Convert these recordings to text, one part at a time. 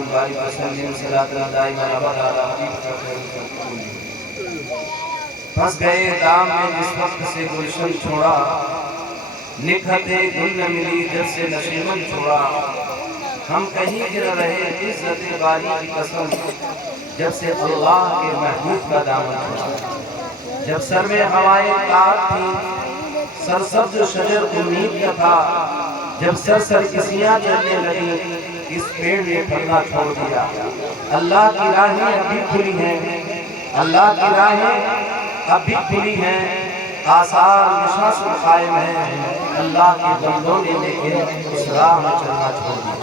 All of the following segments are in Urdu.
وبارك وسلم صلاة دائمة أبدا على حبيبك خير الخلق كلهم۔ پھنس گئے دام میں جس وقت سے گلشن چھوڑا، نکھتے گل نہ ملی جب سے نشیمن چھوڑا، ہم کہیں گر رہے عزت باری کی قسم جب سے اللہ کے محبوب کا دامن چھوڑا۔ جب سر میں ہوائیں تار تھی سرسبز شجر امید کا تھا، جب سر کسیاں چلنے لگی اس پیڑ نے پھلنا چھوڑ دیا۔ اللہ کی راہیں ابھی کھلی ہیں، اللہ کی راہیں ابھی کھلی ہیں، آثار نشاست قائم ہیں، اللہ کے بندوں نے لیکن اس راہ میں چلنا چھوڑ دیا۔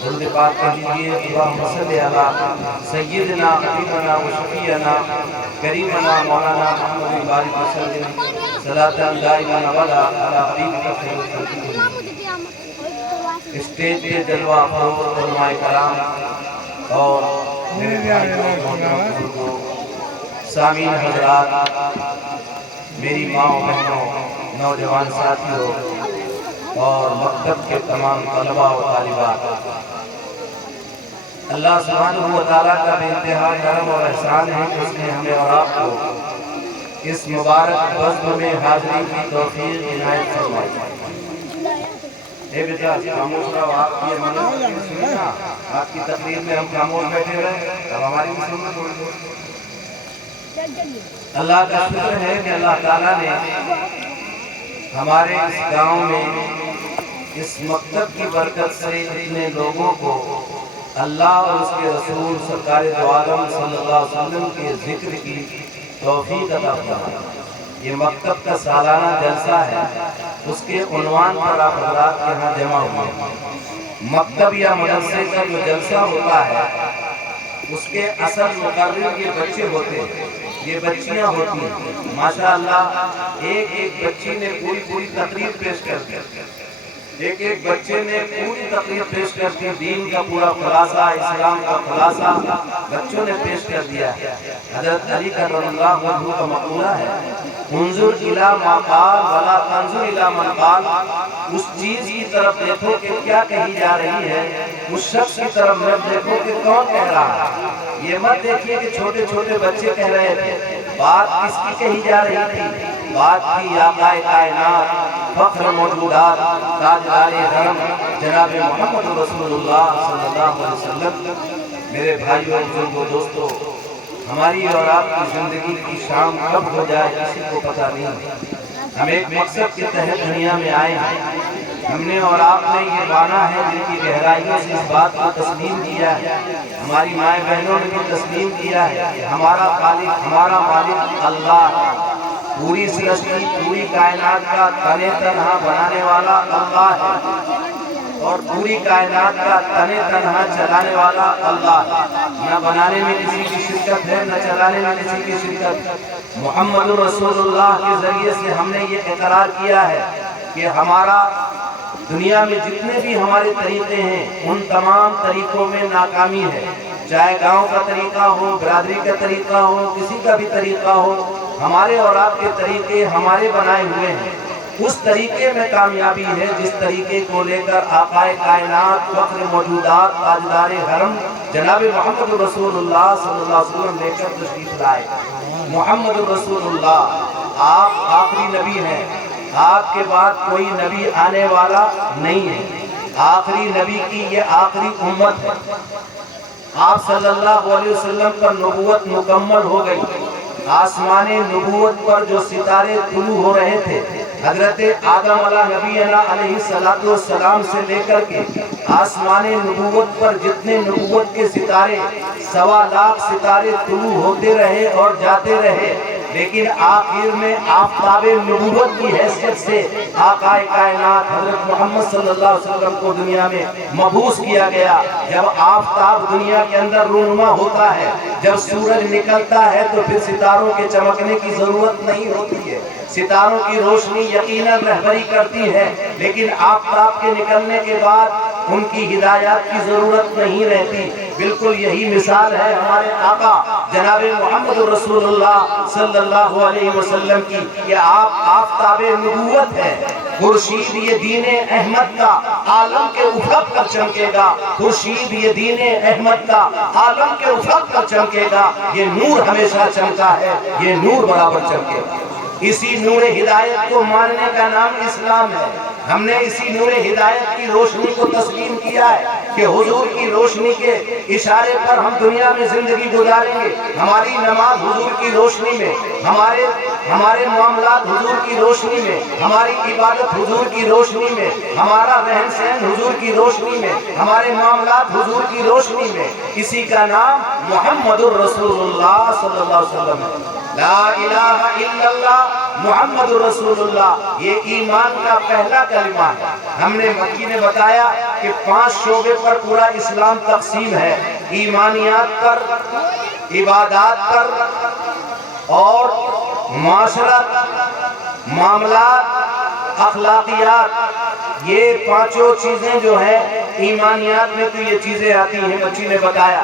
درود پاک پڑھیے اللہم صلی علی سیدنا حبیبنا و شفیعنا کریمنا مولانا محمد بارک وسلم صلاۃ دائمہ ابدا علی حبیبک خیر الخلق کلہم۔ اسٹیج پہ جلوہ افروز علماء کرام اور میرے بھائیوں بزرگوں، سامعین حضرات، میری ماں بہنوں، نوجوان ساتھیوں اور مکتب کے تمام طلباء و طالبات، اللہ سبحانہ و تعالیٰ کا بے انتہا کرم اور احسان ہے کہ اس نے ہمیں اور آپ کو اس مبارک بزم میں حاضری کی توفیق عنایت فرمائی۔ اے بیٹا خاموش رہو، آپ کی امانت سنیں نا، آپ کی تقریر میں ہم خاموش بیٹھے رہے اب ہماری مسلمت چھوڑ دو۔ اللہ کا شکر ہے کہ اللہ تعالیٰ نے ہمارے اس گاؤں میں اس مکتب کی برکت سے اتنے لوگوں کو اللہ اور اس کے رسول سرکار دو عالم صلی اللہ علیہ وسلم کے ذکر کی توفیق عطا فرمائی۔ یہ مکتب کا سالانہ جلسہ ہے، اس کے عنوان پر آپ حضرات یہاں جمع ہوئے ہیں۔ مکتب یا مدرسے کا جو جلسہ ہوتا ہے اس کے اصل مقرر یہ بچے ہوتے ہیں، یہ بچیاں ہوتی ہیں۔ ماشاءاللہ ایک ایک بچی نے پوری تقریر پیش کر دی، ایک ایک بچے نے پوری تقریر پیش کر دی، دین کا پورا خلاصہ، اسلام کا خلاصہ بچوں نے پیش کر دیا ہے۔ حضرت علی کرم اللہ وجہہ کا مقولہ ہے انظر الی ما قال ولا تنظر الی من قال، اس چیز کی طرف دیکھو کہ کیا کہی جا رہی ہے، اس شخص کی طرف مت دیکھو کہ کون کہہ رہا ہے۔ یہ مت دیکھیے کہ چھوٹے چھوٹے بچے کہہ رہے تھے، بات کس کی کہی جا رہی تھی؟ بات کی آقا کائنات، فخر موجودات، تاجدار حرم جناب محمد رسول اللہ صلی اللہ علیہ وسلم۔ میرے بھائیوں بزرگوں دوستوں، ہماری اور آپ کی زندگی کی شام کب ہو جائے کسی کو پتہ نہیں۔ ہم ایک مقصد کے تحت دنیا میں آئے ہیں، ہم نے اور آپ نے یہ مانا ہے، دل کی گہرائیوں سے اس بات کو تسلیم کیا ہے، ہماری مائیں بہنوں نے بھی تسلیم کیا ہے کہ ہمارا خالق، ہمارا مالک اللہ ہے، پوری سرشتی، پوری کائنات کا تنے تنہا بنانے والا اللہ ہے، اور پوری کائنات کا تنے تنہا چلانے والا اللہ ہے۔ نہ بنانے میں کسی کی شرکت ہے، نہ چلانے میں کسی کی شرکت۔ محمد رسول اللہ کے ذریعے سے ہم نے یہ اقرار کیا ہے کہ ہمارا دنیا میں جتنے بھی ہمارے طریقے ہیں ان تمام طریقوں میں ناکامی ہے، چاہے گاؤں کا طریقہ ہو، برادری کا طریقہ ہو، کسی کا بھی طریقہ ہو، ہمارے اور آپ کے طریقے ہمارے بنائے ہوئے ہیں، اس طریقے میں کامیابی ہے جس طریقے کو لے کر آقا کائنات، فخر موجودات، تاجدار حرم جناب محمد رسول اللہ صلی اللہ علیہ وسلم لے کر تشریف لائے۔ محمد رسول اللہ آپ آخری نبی ہیں، آپ کے بعد کوئی نبی آنے والا نہیں ہے، آخری نبی کی یہ آخری امت ہے۔ آپ صلی اللہ علیہ وسلم پر نبوت مکمل ہو گئی، آسمان نبوت پر جو ستارے طلوع ہو رہے تھے حضرت آدم علیہ السلام سے لے کر کے آسمان نبوت پر جتنے نبوت کے ستارے 1.25 لاکھ ستارے طلوع ہوتے رہے اور جاتے رہے، لیکن آخر میں آفتاب نبوت کی حیثیت سے آقا کائنات حضرت محمد صلی اللہ علیہ وسلم کو دنیا میں مبعوث کیا گیا۔ جب آفتاب دنیا کے اندر رونما ہوتا ہے، جب سورج نکلتا ہے تو پھر ستاروں کے چمکنے کی ضرورت نہیں ہوتی ہے، ستاروں کی روشنی یقیناً رہبری کرتی ہے، لیکن آفتاب کے نکلنے کے بعد ان کی ہدایات کی ضرورت نہیں رہتی۔ بالکل یہی مثال ہے ہمارے آقا جناب محمد رسول اللہ صلی اللہ علیہ وسلم کی کہ آپ آفتاب نبوت ہے۔ خورشید یہ دین احمد کا عالم کے افق پر چمکے گا، خورشید یہ دین احمد کا عالم کے افق پر چمکے گا۔ یہ نور ہمیشہ چمکا ہے، یہ نور برابر چمکے گا۔ اسی نور ہدایت کو ماننے کا نام اسلام ہے۔ ہم نے اسی نور ہدایت کی روشنی کو تسلیم کیا ہے کہ حضور کی روشنی کے اشارے پر ہم دنیا میں زندگی گزاریں گے۔ ہماری نماز حضور کی روشنی میں، ہمارے معاملات حضور کی روشنی میں، ہماری عبادت حضور کی روشنی میں، ہمارا رہن سہن حضور کی روشنی میں، ہمارے معاملات حضور کی روشنی میں۔ اسی کا نام محمد الرسول اللہ صلی اللہ علیہ وسلم ہے۔ لا الہ الا اللہ محمد رسول اللہ، یہ ایمان کا پہلا کلمہ ہے۔ ہم نے مکی نے بتایا کہ 5 شعبے پر پورا اسلام تقسیم ہے، ایمانیات پر، عبادات پر اور معاشرت، معاملات، اخلاقیات۔ یہ 5 چیزیں جو ہیں ایمانیات میں تو یہ چیزیں آتی ہیں۔ بچی نے بتایا،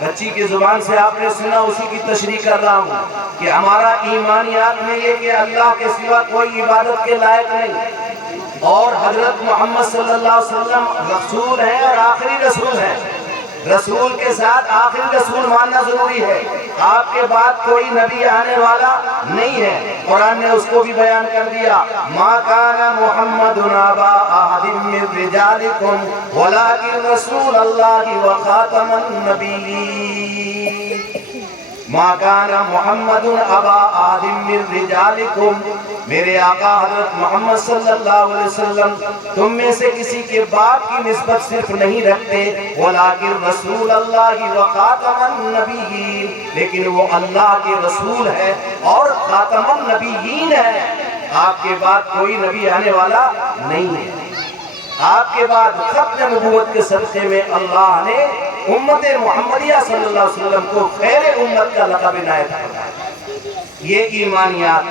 بچی کی زبان سے آپ نے سنا، اسی کی تشریح کر رہا ہوں کہ ہمارا ایمانیات میں یہ کہ اللہ کے سوا کوئی عبادت کے لائق نہیں، اور حضرت محمد صلی اللہ علیہ وسلم رسول ہیں اور آخری رسول ہیں۔ رسول کے ساتھ آخری رسول ماننا ضروری ہے۔ آپ کے بعد کوئی نبی آنے والا نہیں ہے۔ قرآن نے اس کو بھی بیان کر دیا، ما کان محمد ابا احد من رجالکم ولکن رسول اللہ وخاتم النبیین۔ ما کان محمد ابا احد من رجالکم، میرے آقا حضرت محمد صلی اللہ علیہ وسلم تم میں سے کسی کے باپ کی نسبت صرف نہیں رکھتے، ولیکن رسول اللہ وخاتم النبیین، لیکن وہ اللہ کے رسول ہے اور خاتم النبیین ہے۔ آپ کے بعد کوئی نبی آنے والا نہیں ہے۔ آپ کے بعد ختم نبوت کے صدقے میں اللہ نے امت محمدیہ صلی اللہ علیہ وسلم کو خیر امت کا لقب عنایت فرمایا۔ یہ ایمانیات۔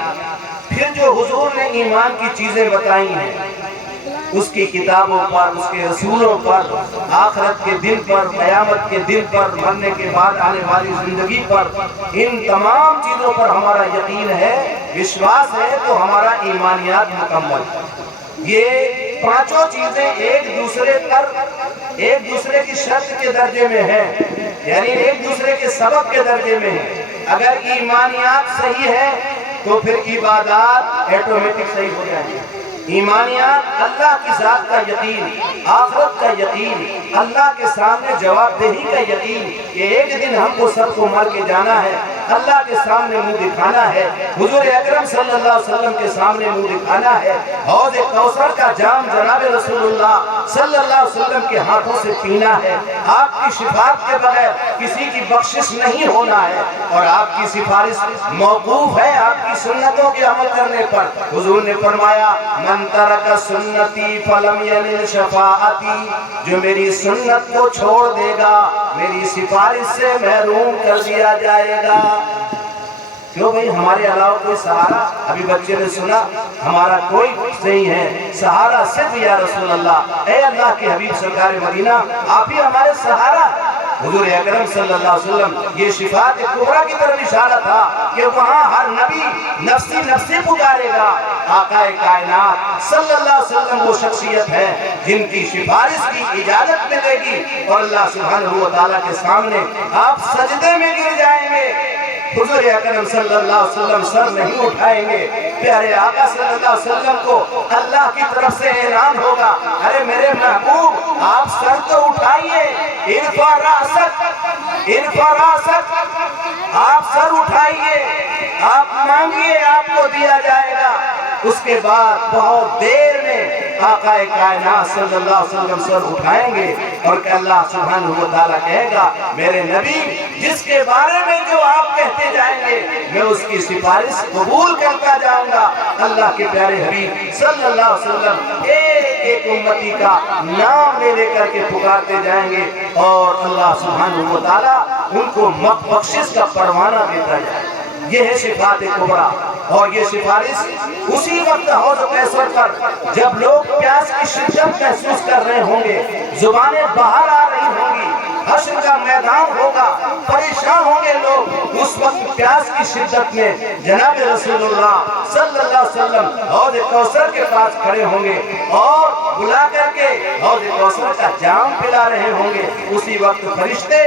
پھر جو حضور نے ایمان کی چیزیں بتائی ہیں، اس کی کتابوں پر، اس کے رسولوں پر، آخرت کے دن پر، قیامت کے دن پر، مرنے کے بعد آنے والی زندگی پر، ان تمام چیزوں پر ہمارا یقین ہے، وشواس ہے، تو ہمارا ایمانیات مکمل۔ یہ 5 چیزیں ایک دوسرے کی شرط کے درجے میں ہیں، یعنی ایک دوسرے کے سبب کے درجے میں ہیں۔ اگر ایمانیات صحیح ہے تو پھر عبادات ایٹومیٹک صحیح ہو جائیں گے۔ ایمانیات، اللہ کی ذات کا یقین، آخرت کا یقین، اللہ کے سامنے جواب دہی کا یقین کہ ایک دن ہم کو سب کو مر کے جانا ہے، اللہ کے سامنے منہ دکھانا ہے، حضور اکرم صلی اللہ علیہ وسلم کے سامنے منہ دکھانا ہے، حوض کوثر کا جام جناب رسول اللہ صلی اللہ علیہ وسلم کے ہاتھوں سے پینا ہے، آپ کی شفاعت کے بغیر کسی کی بخشش نہیں ہونا ہے، اور آپ کی سفارش موقوف ہے آپ کی سنتوں کے عمل کرنے پر۔ حضور نے فرمایا، من ترک سنتی فلم ینل شفاعتی، جو میری سنت کو چھوڑ دے گا میری سفارش سے محروم کر دیا جائے گا۔ کیوں بھئی، ہمارے علاوہ کوئی سہارا؟ ابھی بچے نے سنا، ہمارا کوئی نہیں ہے، سہارا صرف یا رسول اللہ، اے اللہ کے حبیب سرکار مدینہ، آپ ہی ہمارے سہارا۔ حضور اکرم صلی اللہ علیہ وسلم، یہ شفاعت کبریٰ کی طرف اشارہ تھا کہ وہاں ہر نبی نفسی نفسی پکارے گا۔ آقا کائنات صلی اللہ علیہ وسلم وہ شخصیت ہے جن کی سفارش کی اجازت ملے گی، اور اللہ سبحانہ و تعالیٰ کے سامنے آپ سجدے میں گر جائیں گے۔ حضور اکرم صلی اللہ علیہ وسلم سر نہیں اٹھائیں گے، پیارے آقا صلی اللہ علیہ وسلم کو اللہ کی طرف سے اعلان ہوگا، ارے میرے محبوب آپ سر تو اٹھائیے، ارفع رأسک، ارفع رأسک، آپ سر اٹھائیے، آپ مانگیے، آپ کو دیا جائے گا۔ اس کے بعد بہت دیر میں آقا کائنات صلی اللہ علیہ وسلم سر اٹھائیں گے، اور کہ اللہ سبحانہ و تعالیٰ کہے گا، میرے نبی جس کے بارے میں جو آپ کہتے جائیں گے میں اس کی سفارش قبول کرتا جاؤں گا۔ اللہ کے پیارے حبیب صلی اللہ علیہ وسلم ایک ایک امتی کا نام لے کر کے پکارتے جائیں گے، اور اللہ سبحانہ و تعالیٰ ان کو بخشش کا پروانہ دیتا جائے گا۔ یہ ہے شفاعت کبریٰ، اور یہ سفارش اسی وقت حوض کوثر پر جب لوگ پیاس کی شدت محسوس کر رہے ہوں گے، زبانیں باہر آ رہی ہوں گی، حشر کا میدان ہوگا، پریشان ہوں گے لوگ، اس وقت پیاس کی شدت میں جناب رسول اللہ صلی اللہ علیہ وسلم حوض کوثر کے پاس کھڑے ہوں گے اور بلا کر کے حوض کوثر کا جام پلا رہے ہوں گے۔ اسی وقت فرشتے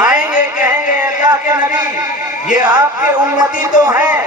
آئیں گے، کہیں گے اللہ کے نبی یہ آپ کے امتی تو ہیں،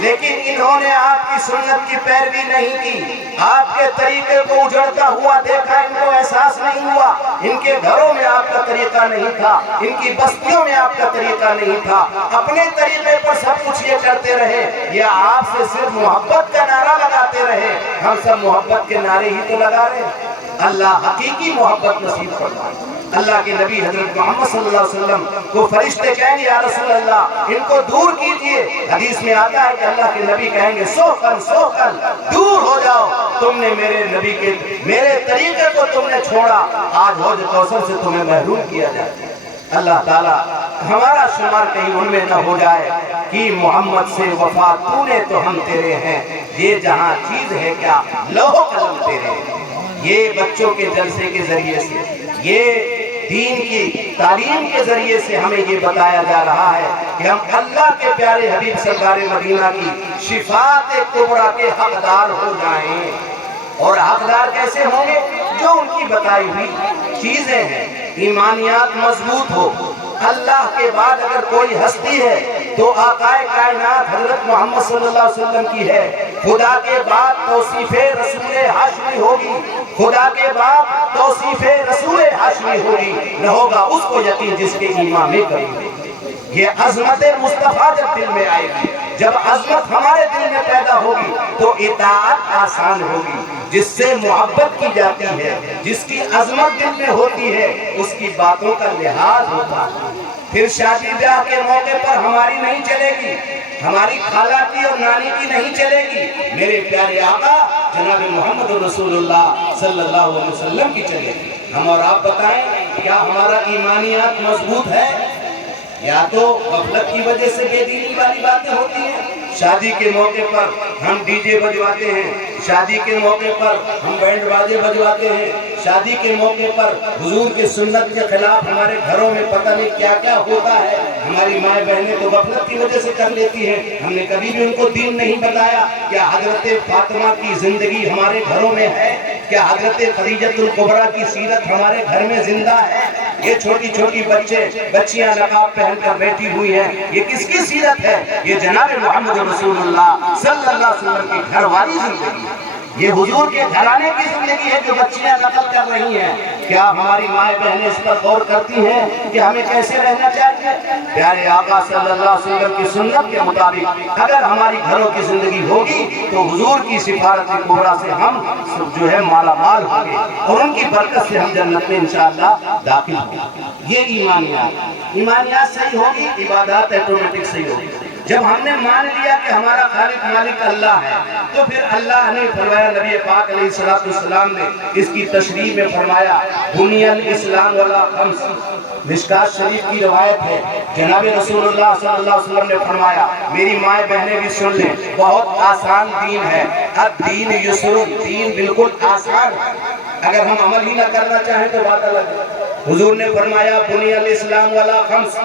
لیکن انہوں نے آپ کی سنت کی پیروی نہیں کی، آپ کے طریقے کو اجڑتا ہوا دیکھا، ان کو احساس نہیں ہوا، ان کے گھروں میں آپ کا طریقہ نہیں تھا، ان کی بستیوں میں آپ کا طریقہ نہیں تھا، اپنے طریقے پر سب کچھ یہ کرتے رہے، یہ آپ سے صرف محبت کا نعرہ لگاتے رہے۔ ہم سب محبت کے نعرے ہی تو لگا رہے ہیں۔ اللہ حقیقی محبت نصیب فرمائے۔ اللہ کے نبی حضرت محمد صلی اللہ علیہ وسلم کو فرشتے کہیں گے یا رسول اللہ ان کو دور کیجئے۔ حدیث میں آتا ہے کہ اللہ کے نبی کہیں گے سوکن دور ہو جاؤ، تم نے میرے نبی کے میرے طریقے کو تم نے چھوڑا، آج حوض کوثر سے تمہیں محروم کیا جائے۔ اللہ تعالیٰ ہمارا شمار کہیں ان میں نہ ہو جائے کہ محمد سے وفا تو نے تو ہم تیرے ہیں، یہ جہاں چیز ہے کیا لوح قلم تیرے ہیں۔ یہ بچوں کے جلسے کے ذریعے سے، یہ دین کی تعلیم کے ذریعے سے ہمیں یہ بتایا جا رہا ہے کہ ہم اللہ کے پیارے حبیب سرکار مدینہ کی شفاعت کبریٰ کے حقدار ہو جائیں۔ اور حقدار کیسے ہوں گے؟ جو ان کی بتائی ہوئی چیزیں ہیں، ایمانیات مضبوط ہو۔ اللہ کے بعد اگر کوئی ہستی ہے تو آقا کائنات حضرت محمد صلی اللہ علیہ وسلم کی ہے۔ خدا کے بعد توصیف رسول ہاشمی ہوگی، خدا کے بعد توصیف رسول ہاشمی ہوگی، نہ ہوگا اس کو یقین جس کے ایمان میں کمی ہوگی۔ یہ عظمت مصطفیٰ جب دل میں آئے گی، جب عظمت ہمارے دل میں پیدا ہوگی تو اطاعت آسان ہوگی۔ جس سے محبت کی جاتی ہے، جس کی عظمت دل میں ہوتی ہے، اس کی باتوں کا لحاظ ہوتا ہے۔ پھر شادی بیاہ کے موقع پر ہماری نہیں چلے گی، ہماری خالہ کی اور نانی کی نہیں چلے گی، میرے پیارے آقا جناب محمد رسول اللہ صلی اللہ علیہ وسلم کی چلے گی۔ ہم اور آپ بتائیں کیا ہمارا ایمانیات مضبوط ہے؟ یا تو غفلت کی وجہ سے بے دینی والی باتیں ہوتی ہیں۔ شادی کے موقع پر ہم ڈی جے بجواتے ہیں، شادی کے موقع پر ہم بینڈ باجے بجواتے ہیں، شادی کے موقع پر حضور کے سنت کے خلاف ہمارے گھروں میں پتہ نہیں کیا کیا ہوتا ہے۔ ہماری مائیں بہنیں تو غفلت کی وجہ سے کر لیتی ہیں، ہم نے کبھی بھی ان کو دین نہیں بتایا۔ کیا حضرت فاطمہ کی زندگی ہمارے گھروں میں ہے؟ کیا حضرت خدیجۃ الکبریٰ کی سیرت ہمارے گھر میں زندہ ہے؟ یہ چھوٹی چھوٹی بچیاں نقاب پہن کر بیٹھی ہوئی ہیں، یہ کس کی سیرت ہے؟ یہ جناب محمد رسول اللہ صلی اللہ علیہ وسلم کی گھر والی زندگی ہے، یہ حضور کے گھرانے کی زندگی ہے جو بچیاں نقل کر رہی ہیں۔ کیا ہماری مائیں بہنیں اس پر غور کرتی ہیں کہ ہمیں کیسے رہنا چاہیے؟ پیارے آقا صلی اللہ علیہ وسلم کی سنت کے مطابق اگر ہماری گھروں کی زندگی ہوگی تو حضور کی سفارت کبریٰ سے ہم جو ہے مالا مال ہوں گے اور ان کی برکت سے ہم جنت میں انشاءاللہ داخل ہوں گے۔ یہ ایمانیات صحیح ہوگی، عبادات ایٹومیٹک صحیح ہوگی۔ جب ہم نے مان لیا کہ ہمارا خالق مالک اللہ ہے تو پھر اللہ نے فرمایا، نبی پاک علیہ السلام نے اس کی تشریح میں فرمایا بنی الاسلام علی خمس۔ مشکات شریف کی روایت ہے، جناب رسول اللہ صلی اللہ علیہ وسلم نے فرمایا، میری مائیں بہنیں بھی سن لیں، بہت آسان دین ہے، الدین یسر، دین بالکل آسان ہے، اگر ہم عمل ہی نہ کرنا چاہیں تو بات الگ ہے۔ حضور نے فرمایا بنی الاسلام علی خمس،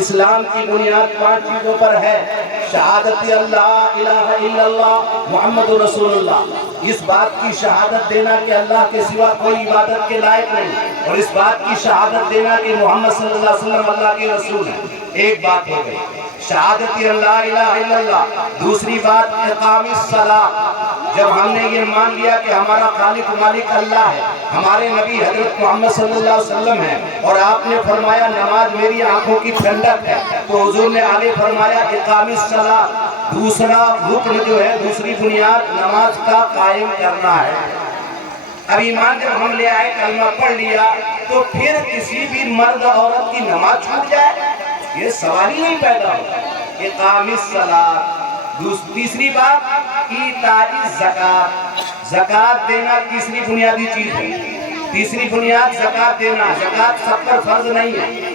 اسلام کی بنیاد 5 چیزوں پر ہے۔ شہادت اللہ الہ الا اللہ محمد رسول اللہ، اس بات کی شہادت دینا کہ اللہ کے سوا کوئی عبادت کے لائق نہیں، اور اس بات کی شہادت دینا کہ محمد صلی اللہ علیہ وسلم اللہ کے رسول ہیں۔ ایک بات ہو گئی شہادت اللہ الہ الا اللہ۔ دوسری بات اقام الصلاۃ، جب ہم نے یہ مان لیا کہ ہمارا خالق مالک اللہ ہے، ہمارے نبی حضرت محمد صلی اللہ علیہ وسلم ہے، اور آپ نے فرمایا نماز میری آنکھوں کی ٹھنڈک ہے، تو حضور نے آگے فرمایا اقام الصلاۃ، دوسرا رکن جو ہے، دوسری بنیاد نماز کا قائم کرنا ہے۔ اب ایمان جب ہم لے آئے، کلمہ پڑھ لیا، تو پھر کسی بھی مرد عورت کی نماز چھوٹ جائے یہ سوال ہی نہیں پیدا ہوتا۔ اقام الصلاۃ۔ تیسری بات ایتاء الزکوٰۃ، زکوٰۃ دینا تیسری بنیادی چیز ہے۔ تیسری بنیاد زکوٰۃ دینا۔ زکوٰۃ سب پر فرض نہیں ہے،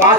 5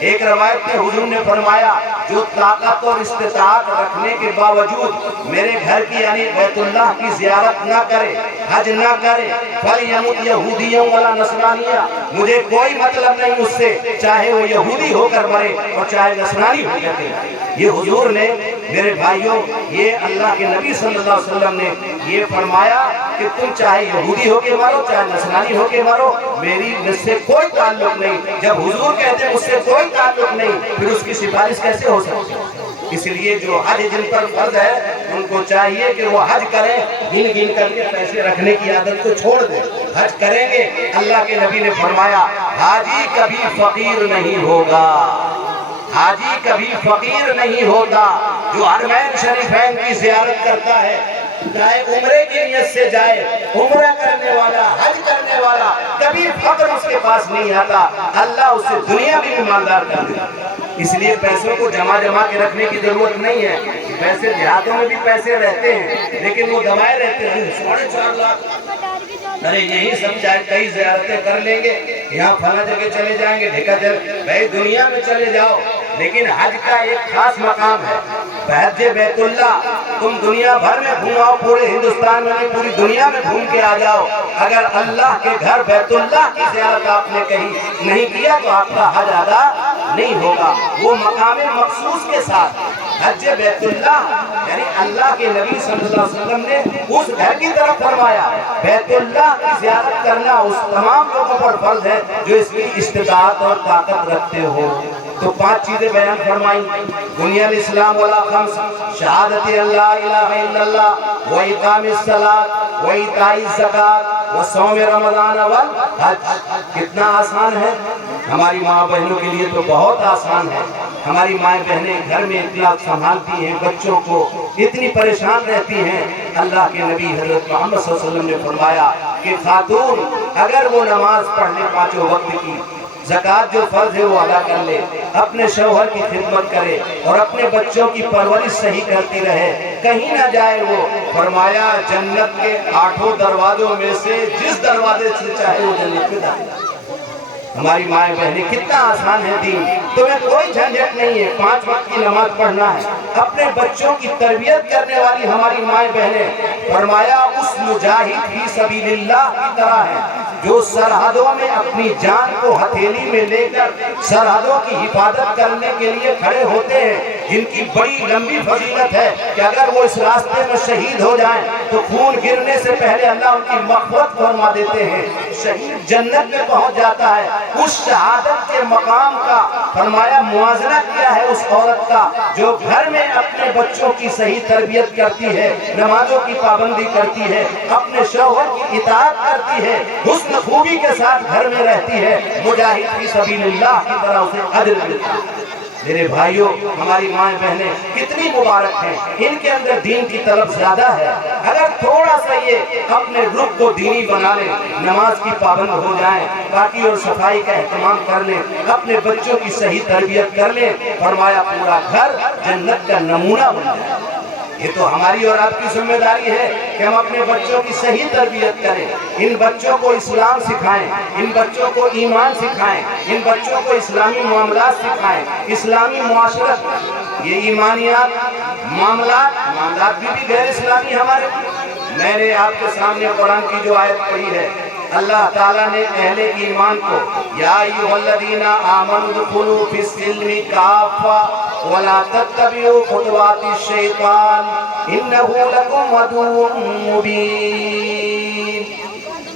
ایک روایت میں حضور نے فرمایا جو طاقت اور استطاعت رکھنے کے باوجود میرے گھر کی یعنی بیت اللہ کی زیارت نہ کرے، حج نہ کرے، فَلْيَمُتْ يَهُودِيًّا وَلَا نَصْرَانِيًّا، مجھے کوئی مطلب نہیں اس سے، چاہے وہ یہودی ہو کر مرے اور چاہے نصرانی ہو کر مرے۔ یہ حضور نے میرے بھائیوں، یہ اللہ کے نبی صلی اللہ علیہ وسلم نے یہ فرمایا کہ تم چاہے یہودی ہو کے مرو چاہے نصرانی ہو کے مرو، میری مجھ سے کوئی تعلق نہیں۔ جب حضور کہتے ہیں مجھ سے کوئی تعلق نہیں، پھر اس کی سفارش کیسے ہو سکتی؟ اس لیے جو حج جن پر فرض ہے ان کو چاہیے کہ وہ حج کریں، گن گن کر کے پیسے رکھنے کی عادت کو چھوڑ دیں، حج کریں گے۔ اللہ کے نبی نے فرمایا حاجی کبھی فقیر نہیں ہوگا، حاجی کبھی فقیر نہیں ہوتا۔ جو حرمین شریفین کی زیارت کرتا ہے، چاہے عمرے کی نیت سے جائے، عمرہ کرنے والا، حج کرنے والا، کبھی فقر اس کے پاس نہیں آتا، اللہ اسے دنیا میں ایماندار کر دیتا۔ اس لیے پیسوں کو جمع کے رکھنے کی ضرورت نہیں ہے۔ پیسے دیہاتوں میں بھی پیسے رہتے ہیں لیکن وہ دبائے رہتے ہیں، 4.5 لاکھ، ارے یہی سب چاہے کئی زیارتیں کر لیں گے، یہاں فلاں جگہ چلے جائیں گے، ڈھیکا جگہ، بھائی دنیا میں چلے جاؤ، لیکن حج کا ایک خاص مقام ہے۔ حج بیت اللہ تم دنیا بھر میں گھوماؤ، پورے ہندوستان میں نہیں پوری دنیا میں گھوم کے آ جاؤ، اگر اللہ کے گھر بیت اللہ کی زیارت آپ نے کہیں نہیں کیا تو آپ کا حج ادا نہیں ہوگا۔ وہ مقام مخصوص کے ساتھ حج بیت اللہ یعنی اللہ کے نبی صلی اللہ علیہ وسلم نے اس گھر کی طرف فرمایا، بیت اللہ کی زیارت کرنا اس تمام لوگوں پر فرض ہے جو اس کی استطاعت اور طاقت رکھتے ہو۔ تو 5 چیزیں بیان فرمائیں، بنیاد الاسلام ولا خمس، شہادت اللہ الہ الا اللہ، و اقام الصلاۃ، و ایتاء الزکوٰۃ، و صوم رمضان والحج۔ کتنا آسان ہے، ہماری ماں بہنوں کے لیے تو بہت آسان ہے۔ ہماری مائیں بہنیں گھر میں اتنا سنبھالتی ہیں، بچوں کو اتنی پریشان رہتی ہیں۔ اللہ کے نبی حضرت محمد صلی اللہ علیہ وسلم نے فرمایا کہ خاتون اگر وہ نماز پڑھ لے 5 وقت کی، زکوٰۃ جو فرض ہے وہ ادا کر لے، اپنے شوہر کی خدمت کرے اور اپنے بچوں کی پرورش صحیح کرتی رہے، کہیں نہ جائے وہ، فرمایا جنت کے 8 دروازوں میں سے جس دروازے سے چاہے وہ جنت میں داخل۔ ہماری مائیں بہنیں کتنا آسان ہے دین، تمہیں کوئی جھنجھٹ نہیں ہے، 5 وقت کی نماز پڑھنا ہے، اپنے بچوں کی تربیت کرنے والی ہماری مائیں بہنیں، فرمایا اس مجاہد فی سبیل اللہ کی طرح ہے جو سرحدوں میں اپنی جان کو ہتھیلی میں لے کر سرحدوں کی حفاظت کرنے کے لیے کھڑے ہوتے ہیں، جن کی بڑی لمبی فضیلت ہے کہ اگر وہ اس راستے میں شہید ہو جائیں تو خون گرنے سے پہلے اللہ ان کی مغفرت فرما دیتے ہیں، شہید جنت میں پہنچ جاتا ہے۔ اس شہادت کے مقام کا فرمایا موازنہ کیا ہے اس عورت کا جو گھر میں اپنے بچوں کی صحیح تربیت کرتی ہے، نمازوں کی پابندی کرتی ہے، اپنے شوہر کی اطاعت کرتی ہے، حسن خوبی کے ساتھ گھر میں رہتی ہے، مجاہد فی سبیل اللہ کی طرح اسے اجر ملتا ہے۔ میرے بھائیوں، ہماری مائیں بہنیں کتنی مبارک ہیں، ان کے اندر دین کی طلب زیادہ ہے۔ اگر تھوڑا سا یہ اپنے رخ کو دینی بنا لیں، نماز کی پابند ہو جائیں، پاکی اور صفائی کا اہتمام کر لیں، اپنے بچوں کی صحیح تربیت کر لیں، فرمایا پورا گھر جنت کا نمونہ بن جائے۔ یہ تو ہماری اور آپ کی ذمہ داری ہے کہ ہم اپنے بچوں کی صحیح تربیت کریں، ان بچوں کو اسلام سکھائیں، ان بچوں کو ایمان سکھائیں، ان بچوں کو اسلامی معاملات سکھائیں، اسلامی معاشرت، یہ ایمانیات معاملات بھی غیر اسلامی ہمارے۔ میں نے آپ کے سامنے قرآن کی جو آیت پڑھی ہے، اللہ تعالیٰ نے اہل ایمان کو یا ایھا الذین آمنوا ادخلوا فی السلم کافہ ولا تتبعوا خطوات الشیطان انہ لکم عدو مبین۔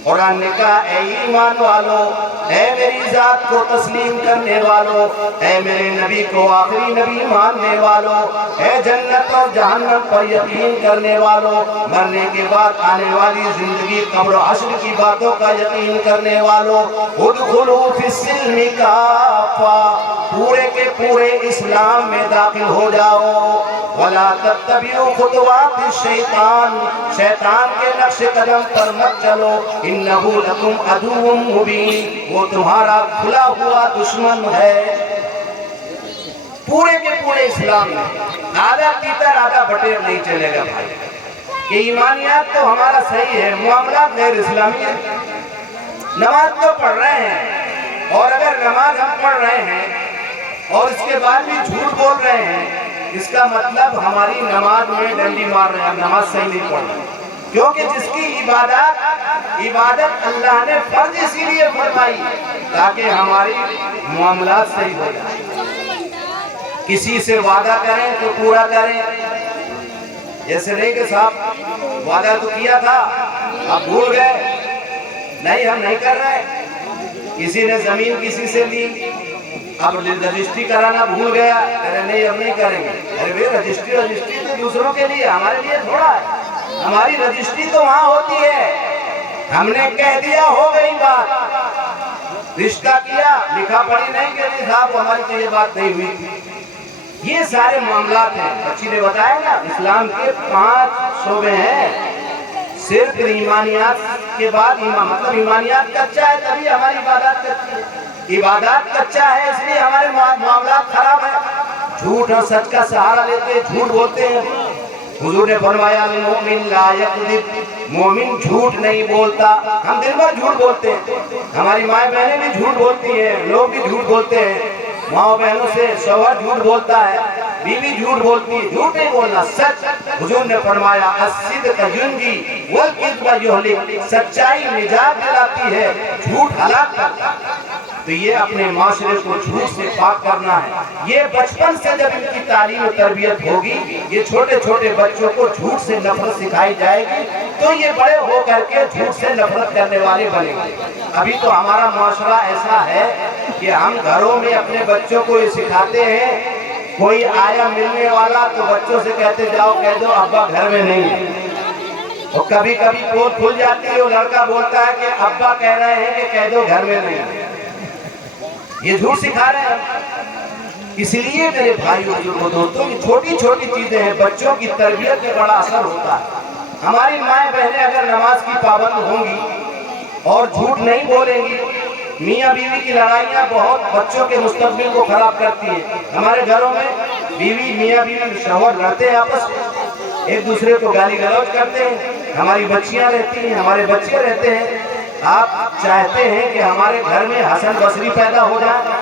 قرآن نے کہا اے ایمان والو، اے میری ذات کو تسلیم کرنے والو، اے میرے نبی کو آخری نبی ماننے والو، اے جنت اور جہنم پر یقین کرنے والو، مرنے کے بعد آنے والی زندگی قبر و حشر کی باتوں کا یقین کرنے والو، ادخلوا فی السلم کافہ، پورے کے پورے اسلام میں داخل ہو جاؤ، ولا تتبعوا خطوات الشیطان، شیطان کے نقش قدم پر مت چلو، انہ لکم عدو مبین، وہ تمہارا کھلا ہوا دشمن ہے۔ پورے کے پورے اسلام میں آدھا پیتر آدھا بٹیر نہیں چلے گا بھائی، کہ ایمانیات تو ہمارا صحیح ہے، معاملات غیر اسلامی ہے۔ نماز تو پڑھ رہے ہیں، اور اگر نماز ہم پڑھ رہے ہیں اور اس کے بعد بھی جھوٹ بول رہے ہیں، اس کا مطلب ہماری نماز میں ڈنڈی مار رہے ہیں، نماز صحیح نہیں پڑھ رہے، کیونکہ جس کی عبادت اللہ نے فرض اسی لیے فرمائی تاکہ ہماری معاملات صحیح ہو جائیں۔ کسی سے وعدہ کریں تو پورا کریں، جیسے نہیں کہ صاحب وعدہ تو کیا تھا اب بھول گئے، نہیں ہم نہیں کر رہے۔ کسی نے زمین کسی سے لی، اب رجسٹری کرانا بھول گیا، ارے نہیں اب نہیں کریں گے۔ ارے بھئی رجسٹری تو دوسروں کے لیے، ہمارے لیے تھوڑا ہے، ہماری رجسٹری تو وہاں ہوتی ہے، ہم نے کہہ دیا ہو گئی بات، رشتہ کیا لکھا پڑھی نہیں کہ نہیں صاحب ہماری تو یہ بات نہیں ہوئی تھی۔ یہ سارے معاملات ہیں، بچی نے بتایا نا اسلام کے 5 شعبے ہیں، صرف ایمانیات کے بعد مطلب ایمانیات کچا ہے تبھی ہماری عبادات کچی ہے، عبادات کچا ہے اس لیے ہمارے معاملات خراب ہیں، جھوٹ اور سچ کا سہارا لیتے ہیں، جھوٹ بولتے ہیں۔ حضور نے فرمایا المؤمن لا یکذب، مومن جھوٹ نہیں بولتا۔ ہم دن بھر جھوٹ بولتے ہیں، ہماری مائیں بہنیں بھی جھوٹ بولتی ہیں، لوگ بھی جھوٹ بولتے ہیں، ماں بہنوں سے شوہر جھوٹ بولتا ہے، بیوی جھوٹ بولتی ہے، جھوٹ نہیں بولنا سچ۔ حضور نے فرمایا الصدق ینجی والکذب یہلک، سچائی نجات دلاتی ہے، جھوٹ ہلاک کرتا ہے۔ تو یہ اپنے معاشرے کو جھوٹ سے پاک کرنا ہے۔ یہ بچپن سے جب ان کی تعلیم و تربیت ہوگی، یہ چھوٹے چھوٹے بچوں کو جھوٹ سے نفرت سکھائی جائے گی تو یہ بڑے ہو کر کے جھوٹ سے نفرت کرنے والے بنیں گے۔ ابھی تو ہمارا معاشرہ ایسا ہے کہ ہم گھروں میں اپنے بچوں کو یہ سکھاتے ہیں، کوئی آیا ملنے والا تو بچوں سے کہتے جاؤ کہہ دو ابا گھر میں نہیں ہے، اور کبھی کبھی پوت کھل جاتی ہے، وہ لڑکا بولتا ہے کہ ابا کہہ رہے ہیں کہ کہہ دو گھر میں نہیں ہے، یہ جھوٹ سکھا رہے ہیں۔ اس لیے میرے بھائیوں بزرگوں دوستوں، یہ چھوٹی چھوٹی چیزیں ہیں، بچوں کی تربیت میں بڑا اثر ہوتا ہے۔ ہماری مائیں بہنیں اگر نماز کی پابند ہوں گی اور جھوٹ نہیں بولیں گی، میاں بیوی کی لڑائیاں بہت بچوں کے مستقبل کو خراب کرتی ہیں۔ ہمارے گھروں میں میاں بیوی شوہر لڑتے ہیں، آپس میں ایک دوسرے کو گالی گلوچ کرتے ہیں، ہماری بچیاں رہتی ہیں، ہمارے بچے رہتے ہیں۔ آپ چاہتے ہیں کہ ہمارے گھر میں حسن بصری پیدا ہو جائے،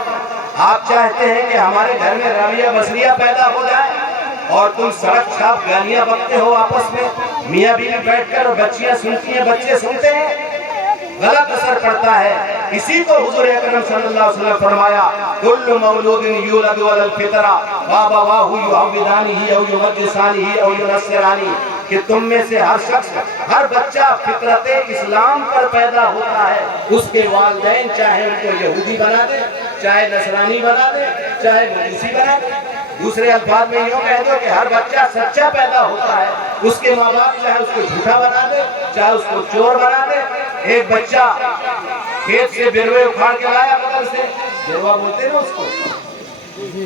آپ چاہتے ہیں کہ ہمارے گھر میں رابعہ بصریہ پیدا ہو جائے، اور تم سڑک چھاپ گالیاں بکتے ہو آپس میں، میاں بیوی بیٹھ کر بچیاں سنتی ہیں، بچے سنتے ہیں، غلط اثر پڑتا ہے۔ اسی کو حضور اکرم صلی اللہ علیہ وسلم فرمایا کل مولود یولد علی الفطرہ وابواہ یہودانہ او یمجسانہ او ینصرانہ، کہ تم میں سے ہر شخص، ہر بچہ فطرت اسلام پر پیدا ہوتا ہے، اس کے والدین چاہے ان کو یہودی بنا دے، چاہے نصرانی بنا دے، چاہے مجوسی بنا دے۔ دوسرے الفاظ میں یوں کہہ دو کہ ہر بچہ سچا پیدا ہوتا ہے، اس کے ماں باپ چاہے اس کو جھوٹا بنا دے، چاہے اس کو چور بنا دے۔ ایک بچہ کھیت سے بیروے اکھاڑ کے لایا بدل سے، بیروا بولتے ہیں نا اس کو،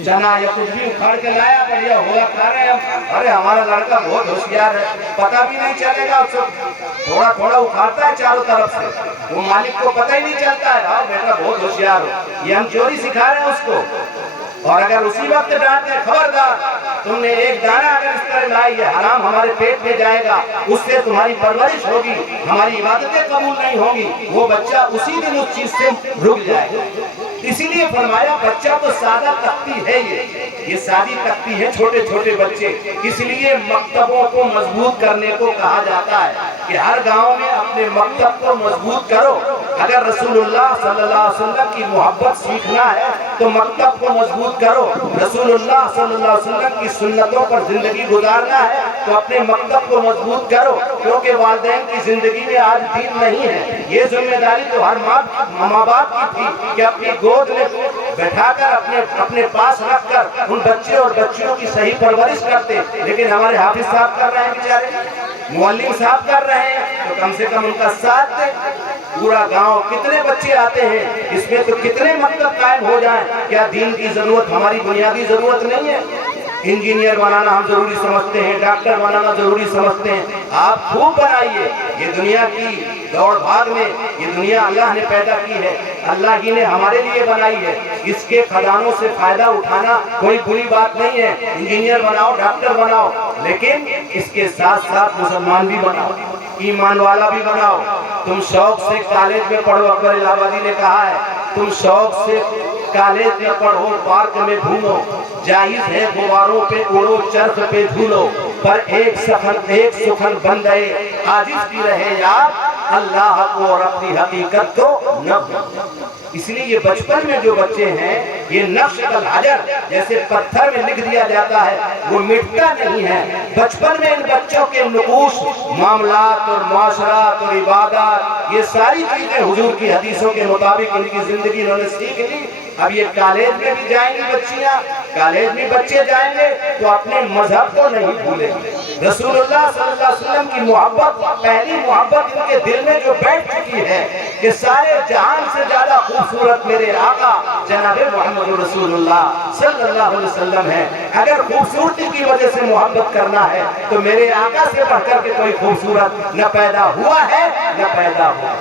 چنا یا کچھ بھی اکھاڑ کے لایا، بڑھیا ہوگا کھا رہے ہیں، ارے ہمارا لڑکا بہت ہوشیار ہے، پتہ بھی نہیں چلے گا، اس کو تھوڑا تھوڑا اکھاڑتا ہے چاروں طرف سے، وہ مالک کو پتہ ہی نہیں چلتا ہے، ہاں بیٹا بہت ہوشیار ہو، یہ ہم چوری سکھا رہے ہیں اس کو۔ اور اگر اسی وقت ڈانٹ دیں خبردار تم نے ایک دانہ اگر اس طرح لائی ہے، حرام ہمارے پیٹ میں جائے گا، اس سے تمہاری پرورش ہوگی، ہماری عبادتیں قبول نہیں ہوں گی، وہ بچہ اسی دن اس چیز سے رک جائے گا۔ اسی لیے فرمایا بچہ تو سادہ تختی ہے، یہ سادی تختی ہے، چھوٹے چھوٹے بچے، اس لیے مکتبوں کو مضبوط کرنے کو کہا جاتا ہے کہ ہر گاؤں میں اپنے مکتب کو مضبوط کرو۔ اگر رسول اللہ صلی اللہ علیہ وسلم کی محبت سیکھنا ہے تو مکتب کو مضبوط کرو، رسول اللہ صلی اللہ علیہ وسلم کی سنتوں پر زندگی گزارنا ہے تو اپنے مکتب کو مضبوط کرو، کیونکہ والدین کی زندگی میں آج دین نہیں ہے۔ یہ ذمہ داری تو ہر ماں باپ کی تھی کہ اپنی گود میں بیٹھا کر اپنے پاس رکھ کر ان بچے اور بچیوں کی صحیح پرورش کرتے، لیکن ہمارے حافظ صاحب کر رہے ہیں بیچارے، معلم صاحب کر رہے ہیں، تو کم سے کم ان کا ساتھ دے۔ پورا گاؤں کتنے بچے آتے ہیں، اس میں تو کتنے مکتب قائم ہو جائیں، کیا دین کی ضرورت ہماری بنیادی ضرورت نہیں ہے؟ انجینئر بنانا ہم ضروری سمجھتے ہیں، ڈاکٹر بنانا ضروری سمجھتے ہیں، آپ خوب بنائیے۔ یہ دنیا کی دوڑ بھاگ میں، یہ دنیا اللہ نے پیدا کی ہے، اللہ ہی نے ہمارے لیے بنائی ہے، اس کے خزانوں سے فائدہ اٹھانا کوئی بری بات نہیں ہے۔ انجینئر بناؤ، ڈاکٹر بناؤ، لیکن اس کے ساتھ ساتھ مسلمان بھی بناؤ، ایمان والا بھی بناؤ۔ تم شوق سے کالج میں پڑھو، اکبر الہ آبادی نے کہا ہے، تم شوق سے کالج میں پڑھو، پارک میں گھومو، جائز ہے غباروں پہ اڑو، چرخ پہ جھولو، پر ایک سخن بندے عاجز کی رہے یاد، اللہ کو اور اپنی حقیقت کو نہ بھولو۔ اس لیے یہ بچپن میں جو بچے ہیں یہ نقش الحجر جیسے پتھر میں لکھ دیا جاتا ہے وہ مٹتا نہیں ہے۔ بچپن میں ان بچوں کے نقوش، معاملات اور معاشرات اور عبادات، یہ ساری چیزیں حضور کی حدیثوں کے مطابق ان کی زندگی انہوں نے سیکھ لی۔ اب یہ کالج میں بھی جائیں گی بچیاں، کالج میں بچے جائیں گے تو اپنے مذہب کو نہیں بھولیں گے۔ رسول اللہ صلی اللہ علیہ وسلم کی محبت، پہلی محبت ان کے دل میں جو بیٹھ چکی ہے کہ سارے جہان سے زیادہ خوبصورت میرے آقا جناب محمد رسول اللہ صلی اللہ علیہ وسلم ہے۔ اگر خوبصورتی کی وجہ سے محبت کرنا ہے تو میرے آقا سے بڑھ کر کے کوئی خوبصورت نہ پیدا ہوا ہے نہ پیدا ہوا۔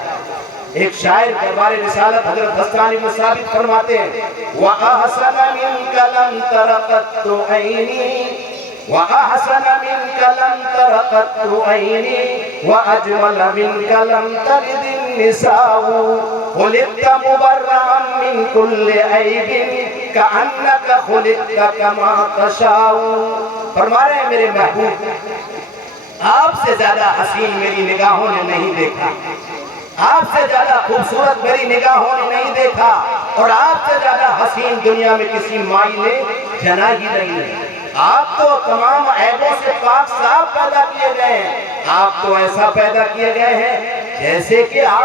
ایک شاعر دربار رسالت حضرت حسان بن ثابت فرماتے ہیں وَأَحْسَنَ مِنْكَ لَمْ تَرَ قَطُّ عَيْنِي وَأَحْسَنَ مِنْكَ لَمْ تَرَ قَطُّ عَيْنِي وَأَجْمَلَ مِنْكَ لَمْ تَلِدِ النِّسَاءُ خُلِقْتَ مُبَرَّأً مِنْ كُلِّ عَيْبٍ كَأَنَّكَ خُلِقْتَ كَمَا تَشَاءُ۔ فرما رہے ہیں میرے محبوب، آپ سے زیادہ حسین میری نگاہوں نے نہیں دیکھا، آپ سے زیادہ خوبصورت میری نگاہوں نے نہیں دیکھا، اور آپ سے زیادہ حسین دنیا میں کسی مائی نے جنا ہی نہیں۔ آپ تو تمام عیبوں سے پاک صاف پیدا کیے گئے ہیں، آپ تو ایسا پیدا کیے گئے ہیں جیسے کہ آپ